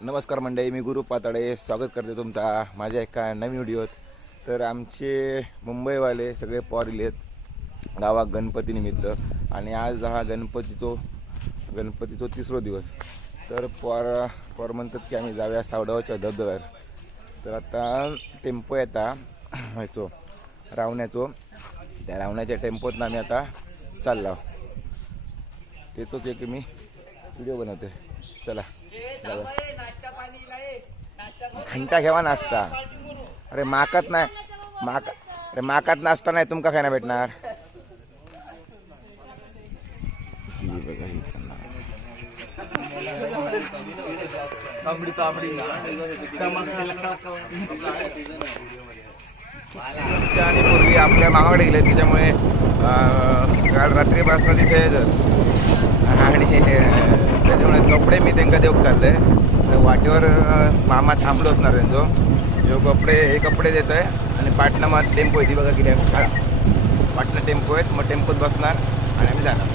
नमस्कार मंडळी मी गुरु पाताडे स्वागत करते तुमचा माझ्या एका नवीन व्हिडिओत. तर आमचे मुंबईवाले सगळे पॉरिले आहेत गावात गणपती निमित्त. आणि आज हा गणपतीचो गणपतीचो तिसरो दिवस. तर पॉर पॉर म्हणतात की आम्ही जाऊया सावडावच्या धबधब्यावर. तर आता टेम्पो येता ह्याचो रावण्याचो. त्या रावण्याच्या टेम्पोतनं आम्ही आता चाललो तेचोच एक मी. व्हिडिओ बनवतोय. चला. घंटा घ्यावा नाश्ता. अरे माकात नाही. माका अरे माकात नाश्ता नाही तुमका खायला भेटणार. आणि पूर्वी आपल्या मामाकडे गेले त्याच्यामुळे काल रात्रीपासून तिथे. आणि त्याच्यामुळे कपडे मी त्यांना देऊक चालले तर वाटेवर मामा थांबलो असणार त्यांचो जो. कपडे हे कपडे देतो आहे आणि पाटणा मग टेम्पो आहे ती बघा किती आहे. पाटणा टेम्पो आहेत मग टेम्पोत बसणार. आणि आम्ही जाणार.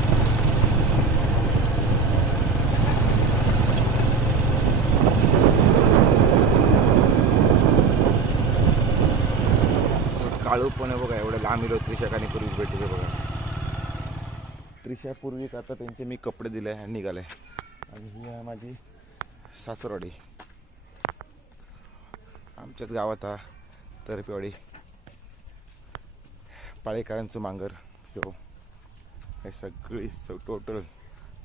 काळू पण आहे बघा एवढं लांब इलो त्रिशाक आणि पूर्वी भेटते बघा. त्रिशापूर्वी आता त्यांचे मी कपडे दिले आणि निघाले. आणि ही आहे माझी सासरवाडी. आमच्याच गावात हा तरपेवाडी पाळेकरांचं मांगर हो हे सगळी स टोटल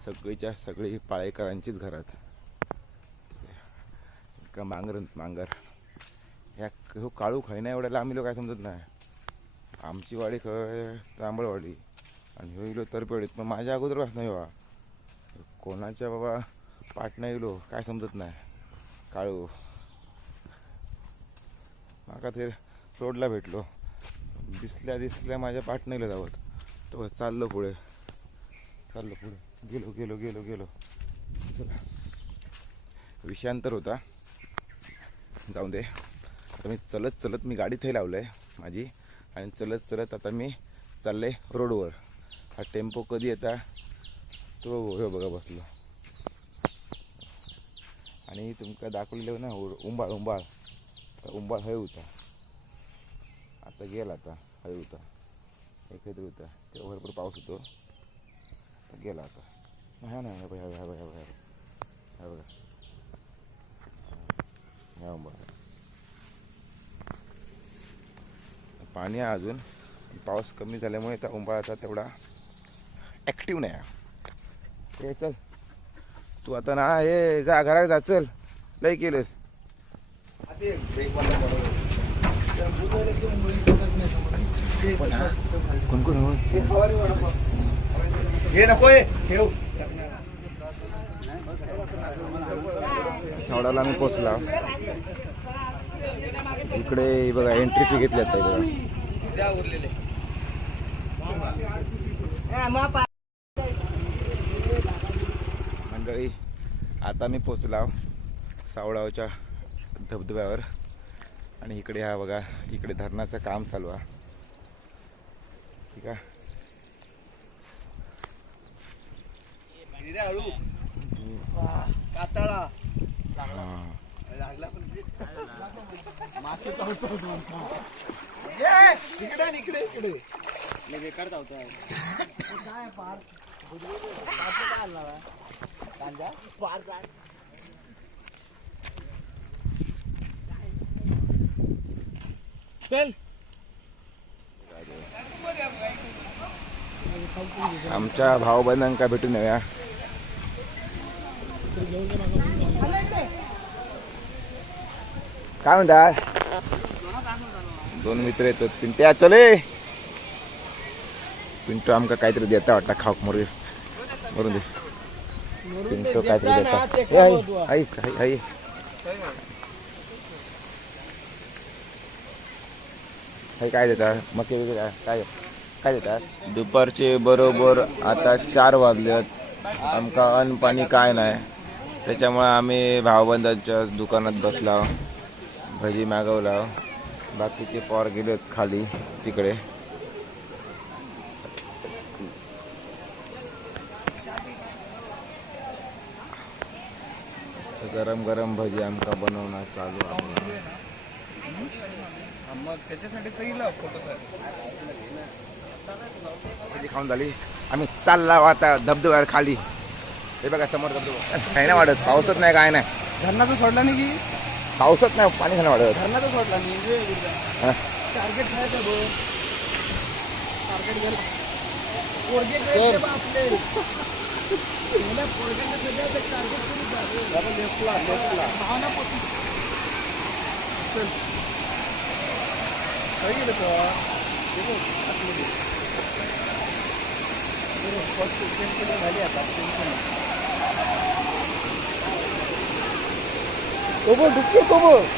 सगळीच्या सगळी पाळेकरांचीच घरात. का मांगर मांगर. ह्या हो काळू खाय ना एवढ्याला आम्ही लोक काय समजत नाही. आमची वाडी खय तांबळवाडी. आणि ह्यो इलो तरपेडीत मग माझ्या अगोदर वाच कोणाच्या बाबा पाटणा इलो काय समजत नाही. काळू. माका ते रोडला भेटलो. दिसल्या दिसल्या माझ्या पाटणीला जावत तो चाललो पुढे. चाललो पुढे. गेलो गेलो गेलो गेलो. चला. विषयांतर होता. जाऊ दे. आता मी चलत चलत मी गाडी थै लावलं आहे माझी. आणि चलत चलत आता मी चालले रोडवर. हा टेम्पो कधी येता? तो हे बघा बसलो. आणि तुमका दाखवलेलं ना उंबाळ उंबाळ. तर उंबाळ हय होता आता गेला आता हय होता एकत्र होता तेव्हा भरपूर पाऊस होतो. आता गेला आता. हा ना ह्या बघा ह्या बघा ह्या ह्या बघा. ह्या उंबाळ. पाणी आहे अजून. पाऊस कमी झाल्यामुळे त्या उंबाळाचा तेवढा ॲक्टिव्ह नाही आहे. हे चल. तू आता ना हे जा घरात जा चल. लय केलंस. कोण कोण हो? हे नको ठेव. सावडाला आम्ही पोचला इकडे बघा एंट्री फी घेतली आता बघा. द्या उरलेले. मंडळी आता मी पोचला सावडावच्या धबधब्यावर. आणि इकडे हा बघा इकडे धरणाचं काम चालू आहे. ठीक आहे? कातळा. लागला पण इकडे इकडे इकडे. बेकार कांदा पार जाय चल. आमच्या भावबंधांका भेटून येऊया. काय म्हणता? दोन मित्र येतात. पिंट्या चले पिंटू आमका काहीतरी देता वाटता खाऊक मरू मरून दे. पिंटू काहीतरी देता. आई, आई, आई, हे काय देतात मके वगैरे काय? काय? देतात दुपारचे बरोबर आता चार वाजलेत. आमका अन्न पाणी काय नाही. त्याच्यामुळे आम्ही भावबंधाच्या दुकानात बसला. भजी मागवला. बाकीचे पॉर गेलेत खाली तिकडे. गरम गरम भजी आमका बनवणं चालू आहे त्याच्यासाठी खाऊन झाली. आम्ही चालला हो आता धबधब्यावर खाली. हे बघा समोर धबधबा. काही नाही वाटत पाऊसच नाही काय नाही. धरणाचं सोडलं नाही की? पावसच नाही पाणी नाही वाढत नाही हा. टार्गेट खायचं बघ. टार्गेट गेला पोरगे काय ते बापले पहिल्या पोरग्यांना सगळ्यात एक टार्गेट करून झालं. लेफ्टला लेफ्टला भावना पोटी चल काय गेलं तो हे बघ, आतमध्ये. बरं, first attempt केली झाली आता tension नाही. तो बघ डुबके तो बघ आहे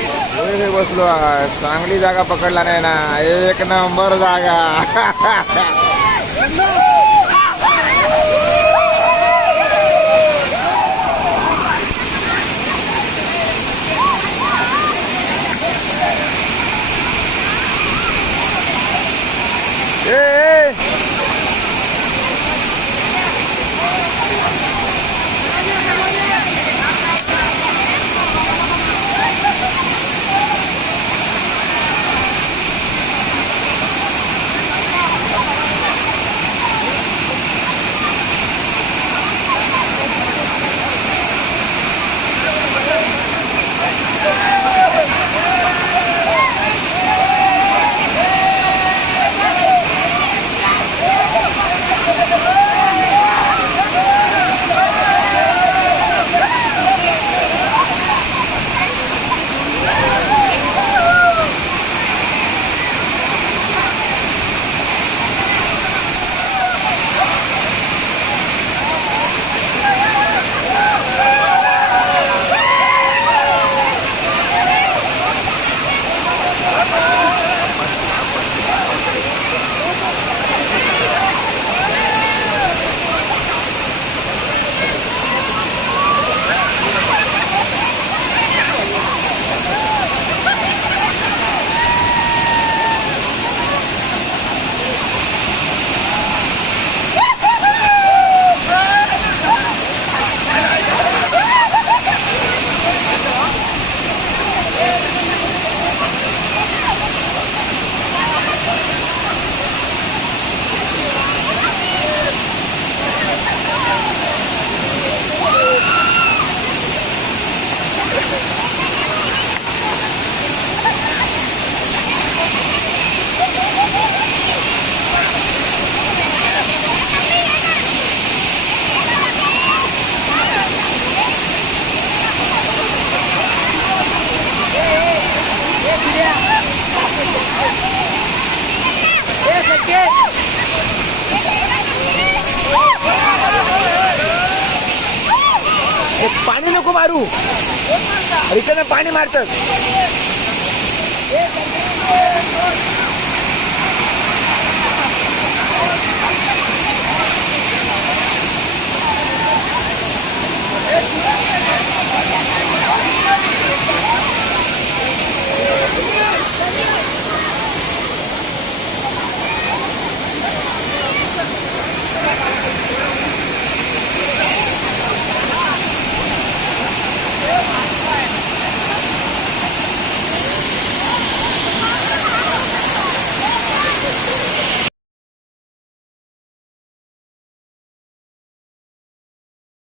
हे बसलो आहे. चांगली जागा पकडला नाही ना एक नंबर जागा मारू रिकामे पाणी मारतात Yeah.